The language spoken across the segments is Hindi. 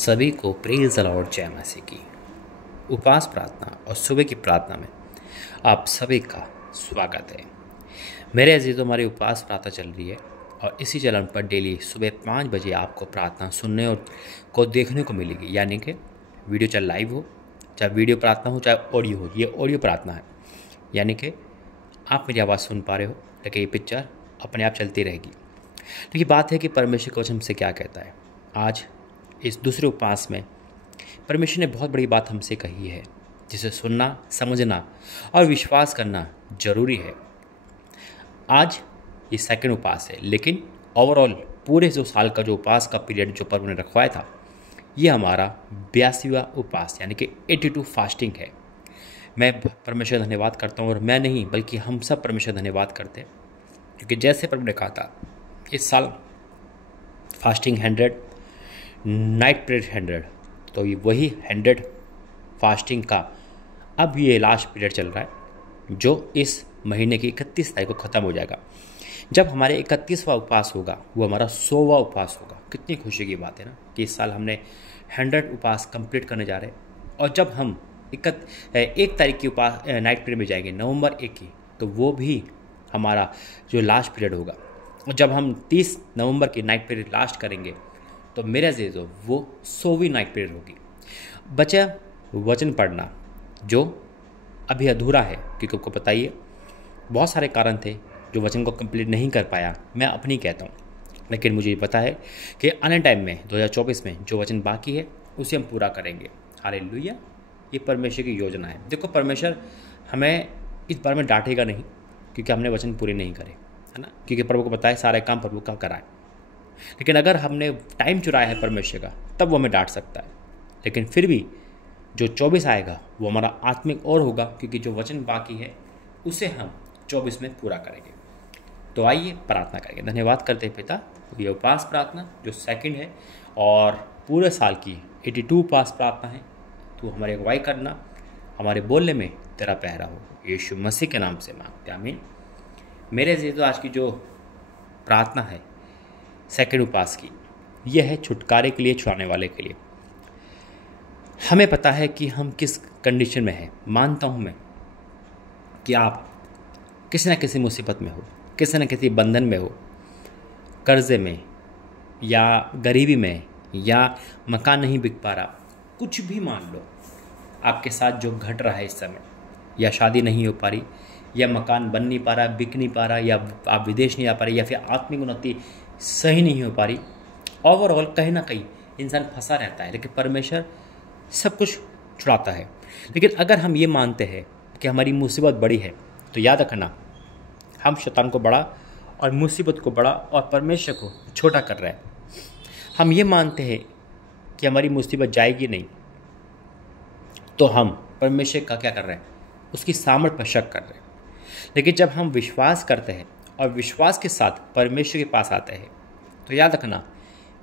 सभी को प्रेज़ द लॉर्ड जय मसीह की। उपवास प्रार्थना और सुबह की प्रार्थना में आप सभी का स्वागत है। मेरे अजीज़ों, हमारी उपवास प्रार्थना चल रही है और इसी चैनल पर डेली सुबह 5 बजे आपको प्रार्थना सुनने और को देखने को मिलेगी। यानी कि वीडियो चाहे लाइव हो, चाहे वीडियो प्रार्थना हो, चाहे ऑडियो हो। ये ऑडियो प्रार्थना है, यानी कि आप मेरी आवाज़ सुन पा रहे हो, लेकिन ये पिक्चर अपने आप चलती रहेगी। तो ये बात है कि परमेश्वर का वचन हमसे क्या कहता है। आज इस दूसरे उपवास में परमेश्वर ने बहुत बड़ी बात हमसे कही है, जिसे सुनना, समझना और विश्वास करना जरूरी है। आज ये सेकंड उपवास है, लेकिन ओवरऑल पूरे जो साल का जो उपवास का पीरियड जो पर्व ने रखवाया था, ये हमारा 82वां उपवास यानी कि 82 फास्टिंग है। मैं परमेश्वर धन्यवाद करता हूँ, और मैं नहीं बल्कि हम सब परमेश्वर धन्यवाद करते हैं, क्योंकि जैसे प्रभु ने कहा था इस साल फास्टिंग 100, नाइट प्रेयर 100, तो ये वही 100 फास्टिंग का अब ये लास्ट पीरियड चल रहा है, जो इस महीने की 31 तारीख को ख़त्म हो जाएगा। जब हमारे 31वां उपवास होगा, वो हमारा 100वां उपवास होगा। कितनी खुशी की बात है ना कि इस साल हमने 100 उपवास कंप्लीट करने जा रहे हैं। और जब हम 1 तारीख की उपवास नाइट पीरियड में जाएंगे, नवंबर 1 की, तो वो भी हमारा जो लास्ट पीरियड होगा। और जब हम 30 नवंबर की नाइट पीरियड लास्ट करेंगे, तो मेरे अजीज़ों वो 100वीं नाइट पीरियड होगी। बचा वचन पढ़ना जो अभी अधूरा है, क्योंकि आपको पता ही है बहुत सारे कारण थे जो वचन को कंप्लीट नहीं कर पाया। मैं अपनी कहता हूँ, लेकिन मुझे पता है कि आने टाइम में 2024 में जो वचन बाकी है उसे हम पूरा करेंगे। हालेलुया। ये परमेश्वर की योजना है। देखो, परमेश्वर हमें इस बारे में डांटेगा नहीं क्योंकि हमने वचन पूरे नहीं करे, है ना, क्योंकि प्रभु को पता है सारे काम प्रभु का कराए। लेकिन अगर हमने टाइम चुराया है परमेश्वर का, तब वो हमें डांट सकता है। लेकिन फिर भी जो 24 आएगा वो हमारा आत्मिक और होगा, क्योंकि जो वचन बाकी है उसे हम 24 में पूरा करेंगे। तो आइए प्रार्थना करेंगे। धन्यवाद करते हैं पिता, ये उपवास प्रार्थना जो सेकंड है और पूरे साल की 82 उपवास प्रार्थना है। तो हमारी अगुवाई करना, हमारे बोलने में तेरा पहरा हो, यीशु मसीह के नाम से मांगते हैं, आमीन। मेरे अजीज़ों, आज की जो प्रार्थना है सेकंड उपवास की, यह है छुटकारे के लिए, छुड़ाने वाले के लिए। हमें पता है कि हम किस कंडीशन में हैं। मानता हूँ मैं कि आप किसी न किसी मुसीबत में हो, किसी न किसी बंधन में हो, कर्जे में या गरीबी में, या मकान नहीं बिक पा रहा, कुछ भी मान लो आपके साथ जो घट रहा है इस समय, या शादी नहीं हो पा रही, या मकान बन नहीं पा रहा, बिक नहीं पा रहा, या आप विदेश नहीं जा पा रहे, या फिर आत्मिक उन्नति सही नहीं हो पा रही। ओवरऑल कहीं ना कहीं इंसान फंसा रहता है, लेकिन परमेश्वर सब कुछ छुड़ाता है। लेकिन अगर हम ये मानते हैं कि हमारी मुसीबत बड़ी है, तो याद रखना हम शैतान को बड़ा और मुसीबत को बड़ा और परमेश्वर को छोटा कर रहे हैं। हम ये मानते हैं कि हमारी मुसीबत जाएगी नहीं, तो हम परमेश्वर का क्या कर रहे हैं, उसकी सामर्थ पर शक कर रहे हैं। लेकिन जब हम विश्वास करते हैं और विश्वास के साथ परमेश्वर के पास आते हैं, तो याद रखना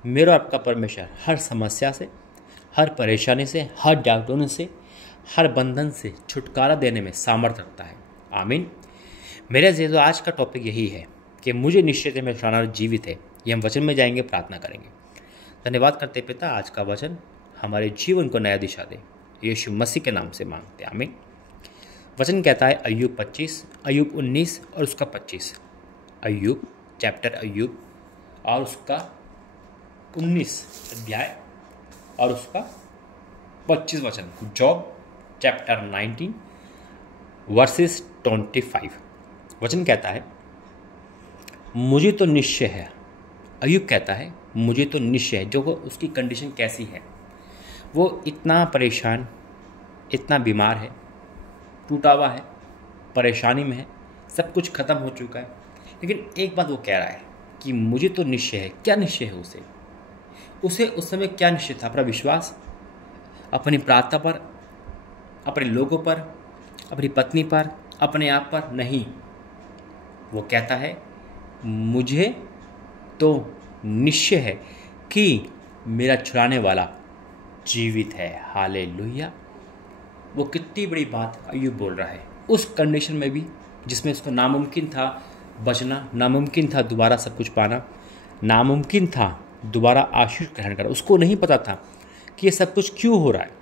मेरा आपका परमेश्वर हर समस्या से, हर परेशानी से, हर डाउटों से, हर बंधन से छुटकारा देने में सामर्थ रखता है, आमीन। मेरे अजीज़ों, आज का टॉपिक यही है कि मुझे निश्चित में छुड़ाना जीवित है। ये हम वचन में जाएंगे, प्रार्थना करेंगे। धन्यवाद करते पिता, आज का वचन हमारे जीवन को नया दिशा दे, यीशु मसीह के नाम से मांगते हैं, आमीन। वचन कहता है अय्यूब 25, अय्यूब 19 और उसका 25। अय्यूब चैप्टर अय्यूब और उसका 19 अध्याय और उसका 25 वचन। Job chapter 19 versus 25। वचन कहता है मुझे तो निश्चय है। अय्यूब कहता है मुझे तो निश्चय है। जो उसकी कंडीशन कैसी है, वो इतना परेशान, इतना बीमार है, टूटा हुआ है, परेशानी में है, सब कुछ खत्म हो चुका है, लेकिन एक बात वो कह रहा है कि मुझे तो निश्चय है। क्या निश्चय है उसे उस समय क्या निश्चय था? अपना विश्वास, अपनी प्रार्थना पर, अपने लोगों पर, अपनी पत्नी पर, अपने आप पर नहीं। वो कहता है मुझे तो निश्चय है कि मेरा छुड़ाने वाला जीवित है। हालेलुया। वो कितनी बड़ी बात अय्यूब बोल रहा है, उस कंडीशन में भी जिसमें उसको नामुमकिन था बचना, नामुमकिन था दोबारा सब कुछ पाना, नामुमकिन था दोबारा आशीष ग्रहण करना। उसको नहीं पता था कि ये सब कुछ क्यों हो रहा है।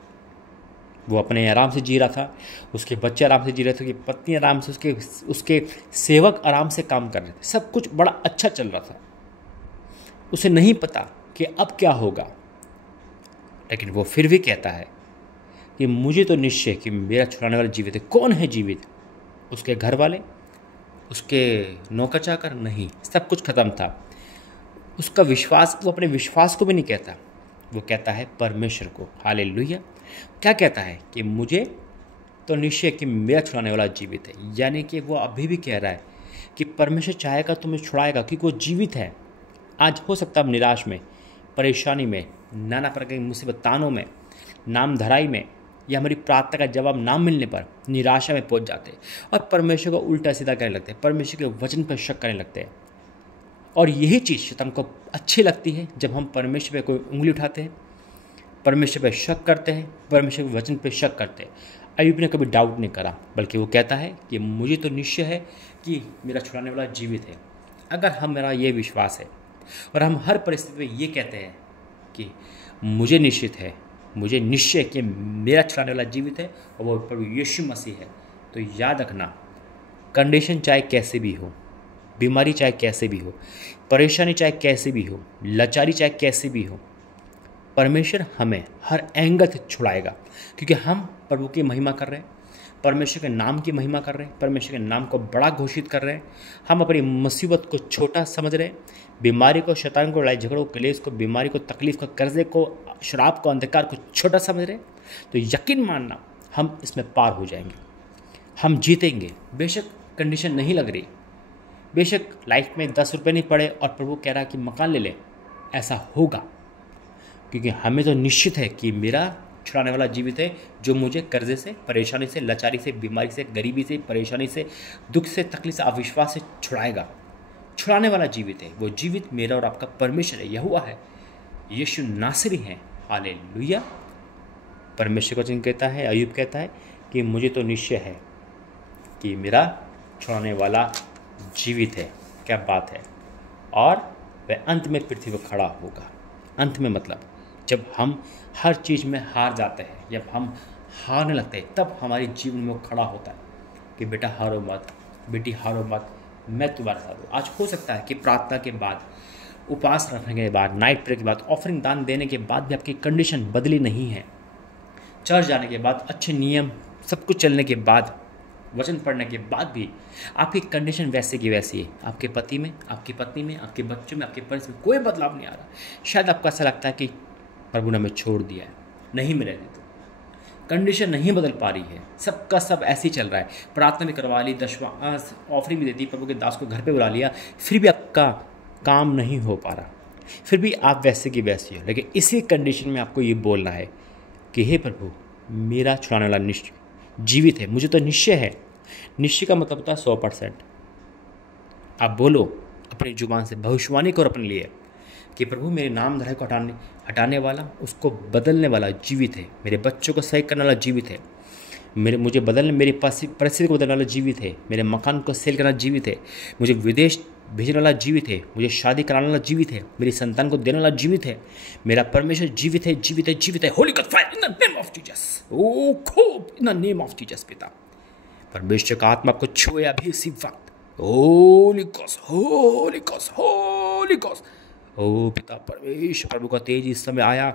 वो अपने आराम से जी रहा था, उसके बच्चे आराम से जी रहे थे, उसकी पत्नी आराम से, उसके सेवक आराम से काम कर रहे थे, सब कुछ बड़ा अच्छा चल रहा था। उसे नहीं पता कि अब क्या होगा, लेकिन वो फिर भी कहता है कि मुझे तो निश्चय कि मेरा छुड़ाने वाला जीवित है। कौन है जीवित? उसके घर वाले, उसके नौकर चाकर? नहीं, सब कुछ खत्म था। उसका विश्वास, वो अपने विश्वास को भी नहीं कहता, वो कहता है परमेश्वर को। हालेलुया। क्या कहता है? कि मुझे तो निश्चय कि मेरा छुड़ाने वाला जीवित है। यानी कि वो अभी भी कह रहा है कि परमेश्वर चाहेगा तो मुझे छुड़ाएगा, क्योंकि वो जीवित है। आज हो सकता है हम निराश में, परेशानी में, नाना प्रकार की मुसीबत तानों में, नाम धराई में, या हमारी प्रार्थना का जवाब ना मिलने पर निराशा में पहुंच जाते हैं और परमेश्वर को उल्टा सीधा करने लगते हैं, परमेश्वर के वचन पर शक करने लगते हैं। और यही चीज़ शैतान को अच्छी लगती है, जब हम परमेश्वर पे कोई उंगली उठाते हैं, परमेश्वर पे शक करते हैं, परमेश्वर के वचन पे शक करते हैं। अय्यूब ने कभी डाउट नहीं करा, बल्कि वो कहता है कि मुझे तो निश्चय है कि मेरा छुड़ाने वाला जीवित है। अगर हमारा ये विश्वास है और हम हर परिस्थिति में ये कहते हैं कि मुझे निश्चित है, मुझे निश्चय कि मेरा छुड़ाने वाला जीवित है और वो प्रभु यीशु मसीह है, तो याद रखना, कंडीशन चाहे कैसे भी हो, बीमारी चाहे कैसे भी हो, परेशानी चाहे कैसे भी हो, लाचारी चाहे कैसे भी हो, परमेश्वर हमें हर एंगल से छुड़ाएगा, क्योंकि हम प्रभु की महिमा कर रहे हैं, परमेश्वर के नाम की महिमा कर रहे हैं, परमेश्वर के नाम को बड़ा घोषित कर रहे हैं। हम अपनी मुसीबत को छोटा समझ रहे हैं, बीमारी को, शैतान को, लड़ाई झगड़ों, क्लेश को, बीमारी को, तकलीफ को, कर्जे को, श्राप को, अंधकार को छोटा समझ रहे हैं, तो यकीन मानना हम इसमें पार हो जाएंगे, हम जीतेंगे। बेशक कंडीशन नहीं लग रही, बेशक लाइफ में 10 रुपये नहीं पड़े और प्रभु कह रहा है कि मकान ले ले, ऐसा होगा, क्योंकि हमें तो निश्चित है कि मेरा छुड़ाने वाला जीवित है, जो मुझे कर्जे से, परेशानी से, लाचारी से, बीमारी से, गरीबी से, परेशानी से, दुख से, तकलीफ से, अविश्वास से छुड़ाएगा। छुड़ाने वाला जीवित है, वो जीवित मेरा और आपका परमेश्वर है, यहोवा है, यीशु नासरी है। हालेलुया। परमेश्वर का वचन कहता है, अय्यूब कहता है कि मुझे तो निश्चय है कि मेरा छुड़ाने वाला जीवित है। क्या बात है। और वह अंत में पृथ्वी पर खड़ा होगा। अंत में मतलब जब हम हर चीज़ में हार जाते हैं, जब हम हारने लगते हैं, तब हमारे जीवन में वो खड़ा होता है कि बेटा हारो मत, बेटी हारो मत, मैं तुम्हारे साथ हूँ। आज हो सकता है कि प्रार्थना के बाद, उपवास रखने के बाद, नाइट प्रेयर के बाद, ऑफरिंग दान देने के बाद भी आपकी कंडीशन बदली नहीं है। चर्च जाने के बाद, अच्छे नियम सब कुछ चलने के बाद, वचन पढ़ने के बाद भी आपकी कंडीशन वैसे की वैसी है। आपके पति में, आपकी पत्नी में, आपके बच्चों में, आपके परिवार में कोई बदलाव नहीं आ रहा। शायद आपको ऐसा लगता है कि प्रभु ने हमें छोड़ दिया है, नहीं मिले तो कंडीशन नहीं बदल पा रही है, सबका सब ऐसे ही चल रहा है। प्रार्थना भी करवा ली, दशवां ऑफरिंग भी दे दी, प्रभु के दास को घर पे बुला लिया, फिर भी आपका काम नहीं हो पा रहा, फिर भी आप वैसे की वैसी हो। लेकिन इसी कंडीशन में आपको ये बोलना है कि हे प्रभु, मेरा छुड़ाने वाला जीवित है, मुझे तो निश्चय है। निश्चय का मतलब होता है 100%। आप बोलो अपनी जुबान से, भविष्यवाणी करो अपने लिए कि प्रभु मेरे नाम धराई को हटाने वाला, उसको बदलने वाला जीवित है, मेरे बच्चों को सही करने वाला जीवित है, मुझे बदलने, मेरी परिस्थिति को बदलने वाला जीवित है, मेरे मकान को सेल करना जीवित है, मुझे विदेश भेजने वाला जीवित है, मुझे शादी कराने वाला जीवित है, मेरी संतान को देने वाला जीवित है, मेरा परमेश्वर जीवित है, जीवित है, जीवित है। Holy God fire in the name of Jesus. ओ खूब in the name of Jesus. पिता परमेश्वर का आत्मा आपको छुए अभी इसी वक्त। Holy God, holy God, holy God. ओ पिता परमेश्वर, प्रभु का तेज इस समय आया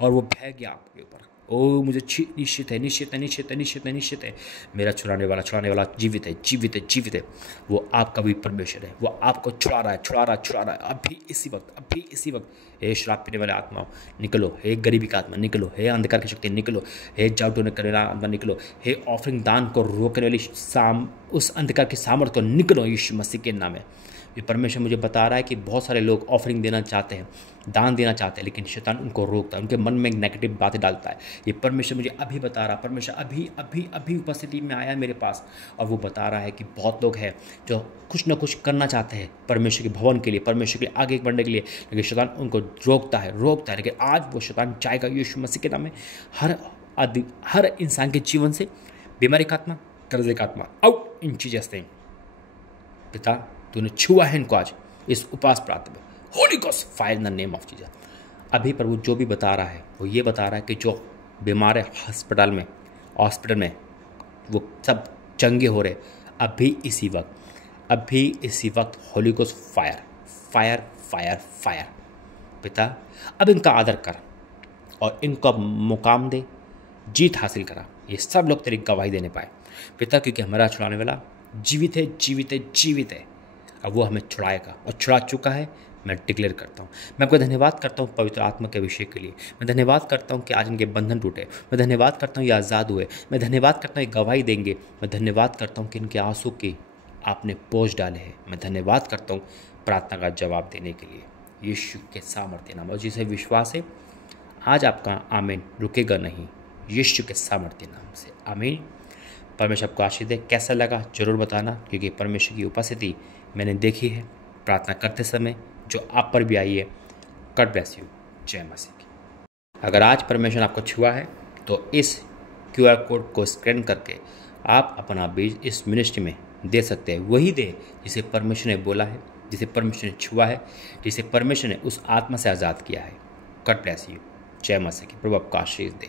और वो बह गया आपके ऊपर। ओ मुझे निश्चित है, निश्चित है, निश्चित है, निश्चित है, निश्चित है, मेरा छुड़ाने वाला जीवित है, जीवित है, जीवित है। वो आपका भी परमेश्वर है, वो आपको छुड़ा रहा है, छुड़ा रहा है, छुड़ा रहा है अभी इसी वक्त, अभी इसी वक्त। हे शराब पीने वाले आत्मा निकलो, हे गरीबी का आत्मा निकलो, हे अंधकार की शक्ति निकलो, हे जादू करने वाला आत्मा निकलो, हे ऑफरिंग दान को रोकने वाली उस अंधकार की सामर्थ को निकलो यीशु मसीह के नाम में। ये परमेश्वर मुझे बता रहा है कि बहुत सारे लोग ऑफरिंग देना चाहते हैं, दान देना चाहते हैं, लेकिन शैतान उनको रोकता है, उनके मन में एक नेगेटिव बातें डालता है। ये परमेश्वर मुझे अभी बता रहा, परमेश्वर अभी अभी अभी उपस्थिति में आया है मेरे पास, और वो बता रहा है कि बहुत लोग हैं जो कुछ ना कुछ करना चाहते हैं परमेश्वर के भवन के लिए, परमेश्वर के आगे बढ़ने के लिए, लेकिन शैतान उनको रोकता है। लेकिन आज वो शैतान चाहेगा यीशु मसीह के नाम में हर इंसान के जीवन से बीमारी का आत्मा, कर्जे का आत्मा आउट इन चीज़ें से। पिता तूने छुआ है इनको आज इस उपवास प्रार्थना में। Holi ghost fire in the name of Jesus. अभी प्रभु जो भी बता रहा है वो ये बता रहा है कि जो बीमार है हॉस्पिटल में वो सब चंगे हो रहे, अभी इसी वक्त Holi ghost fire fire fire fire. पिता अब इनका आदर कर और इनको मुकाम दे, जीत हासिल करा, ये सब लोग तेरी गवाही देने पाए पिता, क्योंकि हमारा छुड़ाने वाला जीवित है, जीवित है, जीवित है। अब वो हमें छुड़ाएगा और छुड़ा चुका है। मैं डिक्लेयर करता हूँ, मैं आपको धन्यवाद करता हूँ पवित्र आत्मा के अभिषेक के लिए। मैं धन्यवाद करता हूँ कि आज इनके बंधन टूटे। मैं धन्यवाद करता हूँ ये आज़ाद हुए। मैं धन्यवाद करता हूँ ये गवाही देंगे। मैं धन्यवाद करता हूँ कि इनके आंसू की आपने बोझ डाले हैं। मैं धन्यवाद करता हूँ प्रार्थना का जवाब देने के लिए यीशु के सामर्थ्य नाम, और जिसे विश्वास है आज आपका आमीन रुकेगा नहीं, यीशु के सामर्थ्य नाम से आमीन। परमेश्वर आपको आशीष दे। कैसा लगा जरूर बताना, क्योंकि परमेश्वर की उपस्थिति मैंने देखी है प्रार्थना करते समय, जो आप पर भी आई है। God bless you. जय मसीह की। अगर आज परमेश्वर आपको छुआ है तो इस QR कोड को स्कैन करके आप अपना बीज इस मिनिस्ट्री में दे सकते हैं। वही दे जिसे परमेश्वर ने बोला है, जिसे परमेश्वर ने छुआ है, जिसे परमेश्वर ने उस आत्मा से आज़ाद किया है। God bless you. जय मसीह की। प्रभु आपको आशीष दे।